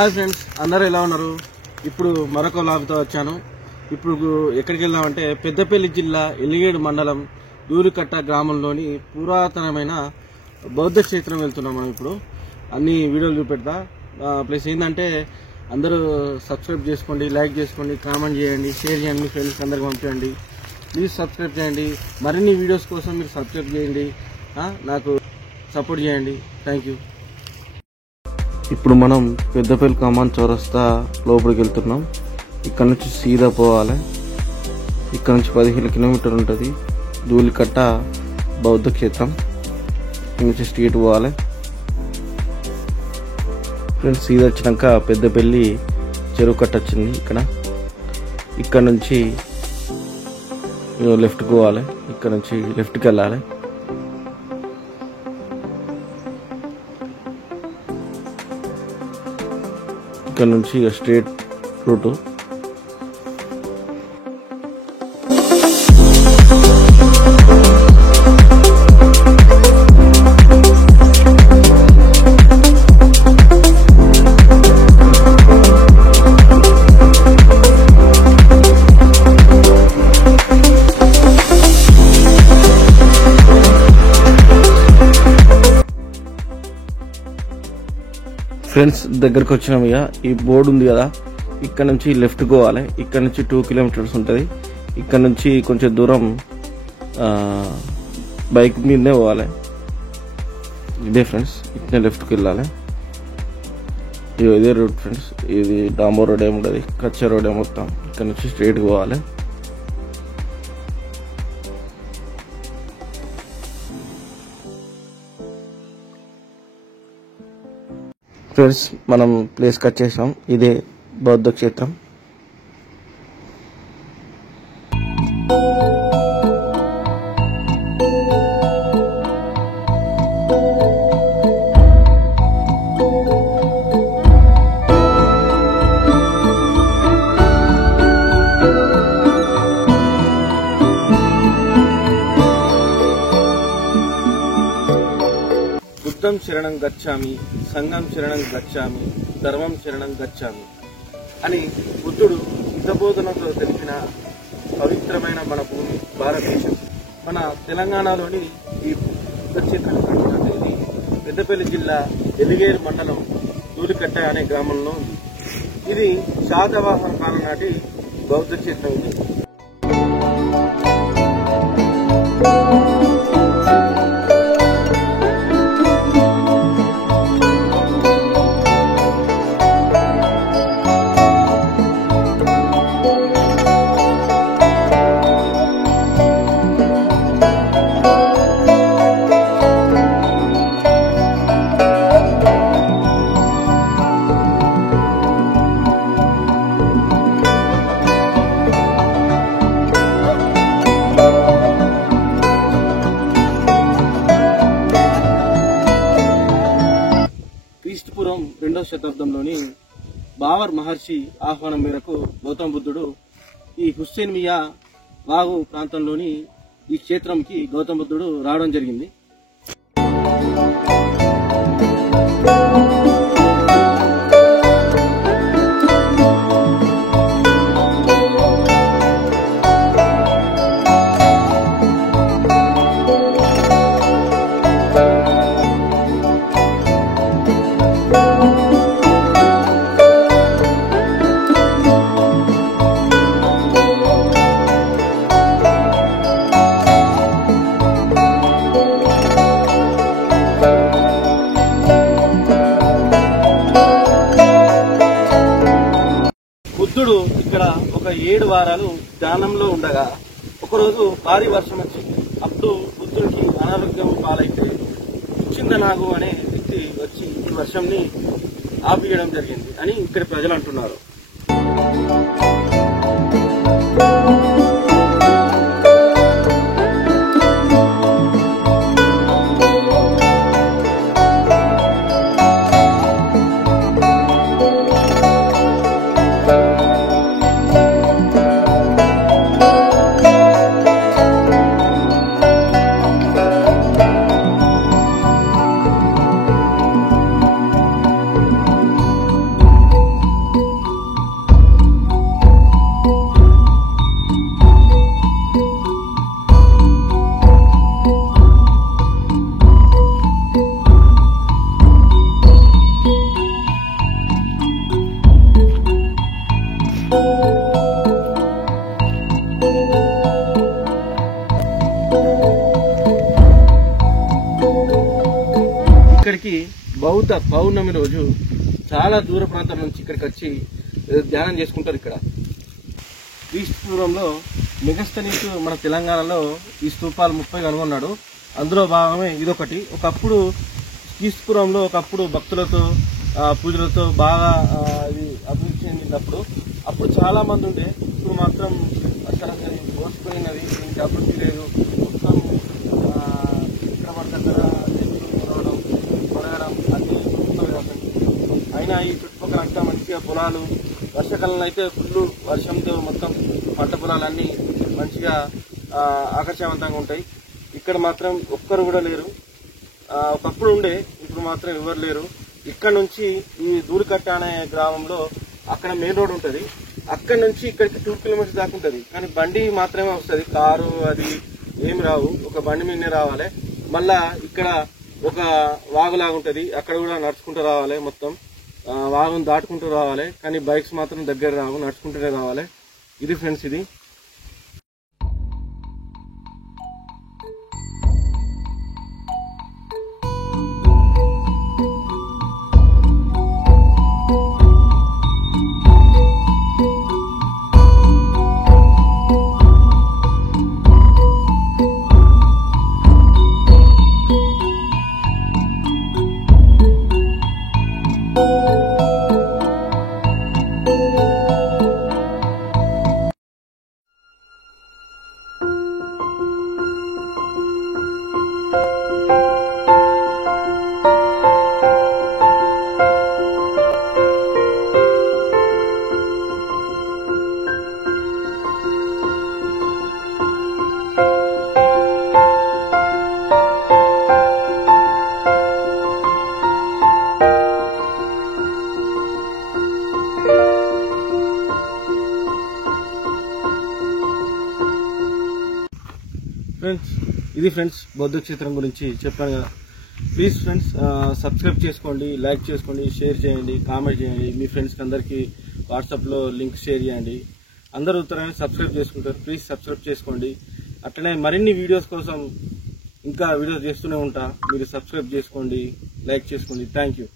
Hi friends, అందరూ ఎలా ఉన్నారు? ఇప్పుడు మరొక లాభతో వచ్చాను. ఇప్పుడు ఎక్కడికి వెళ్దామంటే పెద్దపల్లి జిల్లా ఎలిగేడు మండలం దూరికట్ట గ్రామంలోని పురాతనమైన బౌద్ధ క్షేత్రం వెళ్తున్నాం. మనం ఇప్పుడు అన్ని వీడియోలు చూపెడతా. ప్లస్ ఏంటంటే అందరూ సబ్స్క్రైబ్ చేసుకోండి, లైక్ చేసుకోండి, కామెంట్ చేయండి, షేర్ చేయండి, మీ ఫ్రెండ్స్కి అందరికి పంపించండి. ప్లీజ్ సబ్స్క్రైబ్ చేయండి. మరిన్ని వీడియోస్ కోసం మీరు సబ్స్క్రైబ్ చేయండి, నాకు సపోర్ట్ చేయండి. Thank you. ఇప్పుడు మనం పెద్దపల్లి కమాన్ చౌరస్తా లోపలికి వెళ్తున్నాం. ఇక్కడ నుంచి సీదా పోవాలి. ఇక్కడ నుంచి 15 కిలోమీటర్లు ఉంటుంది ధూళికట్ట బౌద్ధ క్షేత్రం. ఇక్కడ నుంచి స్ట్రీట్ పోవాలి ఫ్రెండ్స్. సీదా వచ్చినాక పెద్దపల్లి చెరువు కట్ట వచ్చింది. ఇక్కడ నుంచి లెఫ్ట్కి పోవాలి. ఇక్కడ నుంచి లెఫ్ట్కి వెళ్ళాలి. ఇక్కడ నుంచి స్ట్రేట్ రూటు. ఫ్రెండ్స్ దగ్గరకు వచ్చినాం. ఇక ఈ బోర్డు ఉంది కదా, ఇక్కడ నుంచి లెఫ్ట్ పోవాలి. ఇక్కడ నుంచి 2 కిలోమీటర్స్ ఉంటుంది. ఇక్కడ నుంచి కొంచెం దూరం బైక్ మీదనే పోవాలి. ఇదే ఫ్రెండ్స్, ఇట్నే లెఫ్ట్కి వెళ్ళాలి. ఇదే రూట్ ఫ్రెండ్స్. ఇది డాంబో రోడ్ ఏముంటుంది, కచ్చా రోడ్ మొత్తం. ఇక్కడ నుంచి స్ట్రైట్కి పోవాలి. ఫ్రెండ్స్ మనం ప్లేస్కి వచ్చేసాం. ఇదే బౌద్ధ క్షేత్రం. బుద్ధం శరణం గచ్చామి, సంఘం శరణం గచ్చామి, ధర్మం శరణం గచ్చామి అని బుద్ధుడు హితబోధనతో తెలిపిన పవిత్రమైన మన భూమి భారతదేశం. మన తెలంగాణలోని ఈ బుద్ధ క్షేత్రం ఇది పెద్దపల్లి జిల్లా ఎలిగేరు మండలం దూలికట్ట అనే గ్రామంలో ఉంది. ఇది శాతవాహన కాలం నాటి బౌద్ధ క్షేత్రం. ఇది క్రీస్తుపూర్వం 2వ శతాబ్దంలోని బావర్ మహర్షి ఆహ్వానం మేరకు గౌతమ బుద్ధుడు ఈ హుస్సేన్ మియా వాగు ప్రాంతంలోని ఈ క్షేత్రంకి గౌతమ బుద్ధుడు రావడం జరిగింది. బుద్ధుడు ఇక్కడ ఒక 7 వారాలు ధ్యానంలో ఉండగా ఒకరోజు భారీ వర్షం వచ్చింది. అప్పుడు బుద్ధుడికి అనారోగ్యం పాలైతే చిందనాగు అనే వ్యక్తి వచ్చి ఈ వర్షంని ఆపియడం జరిగింది అని ఇక్కడ ప్రజలు అంటున్నారు. ఇక్కడికి బౌద్ధ పౌర్ణమి రోజు చాలా దూర ప్రాంతాల నుంచి ఇక్కడికి వచ్చి ధ్యానం చేసుకుంటారు. ఇక్కడ క్రీస్తుపూర్వంలో మెగస్తనీస్ మన తెలంగాణలో ఈ స్తూపాలు 30 కనుగొన్నాడు. అందులో భాగమే ఇదొకటి. ఒకప్పుడు క్రీస్తుపూర్వంలో భక్తులతో పూజలతో బాగా ఇది అభివృద్ధి చెందినప్పుడు అప్పుడు చాలా మంది ఉండే. ఇప్పుడు మాత్రం అసలు మోసపోయినది, దీనికి అభివృద్ధి లేదు. మొత్తం ఇక్కడ దగ్గర అన్ని అయినా ఈ చుట్టుపక్కల అంతా మంచిగా పొలాలు, వర్షాకాలంలో అయితే ఫుల్ వర్షంతో మొత్తం పంట పొలాలన్నీ మంచిగా ఆకర్షవంతంగా ఉంటాయి. ఇక్కడ మాత్రం ఒక్కరు కూడా లేరు. ఒకప్పుడు ఉండే, ఇప్పుడు మాత్రం ఎవరు లేరు. ఇక్కడ నుంచి ఈ దూరికట్ట అనే గ్రామంలో అక్కడ మెయిన్ రోడ్ ఉంటుంది. అక్కడ నుంచి ఇక్కడికి 2 కిలోమీటర్స్ దాకా ఉంటుంది. కానీ బండి మాత్రమే వస్తుంది, కారు అది ఏమి రావు. ఒక బండి మీదనే రావాలి. మళ్ళా ఇక్కడ ఒక వాగులాగా ఉంటుంది, అక్కడ కూడా నడుచుకుంటూ రావాలి. మొత్తం వాగును దాటుకుంటూ రావాలి. కానీ బైక్స్ మాత్రం దగ్గర రావు, నడుచుకుంటూనే రావాలి. ఇది ఫ్రెండ్స్ ఇది. ఫ్రెండ్స్ ఇది ఫ్రెండ్స్ బౌద్ధ క్షేత్రం గురించి చెప్పాను కదా. ప్లీజ్ ఫ్రెండ్స్ సబ్స్క్రైబ్ చేసుకోండి, లైక్ చేసుకోండి, షేర్ చేయండి, కామెంట్ చేయండి. మీ ఫ్రెండ్స్కి అందరికీ వాట్సాప్లో లింక్ షేర్ చేయండి. అందరూ ఉత్తరాన్ని సబ్స్క్రైబ్ చేసుకుంటారు. ప్లీజ్ సబ్స్క్రైబ్ చేసుకోండి. అట్లనే మరిన్ని వీడియోస్ కోసం ఇంకా వీడియోస్ చేస్తూనే ఉంటా. మీరు సబ్స్క్రైబ్ చేసుకోండి, లైక్ చేసుకోండి. Thank you.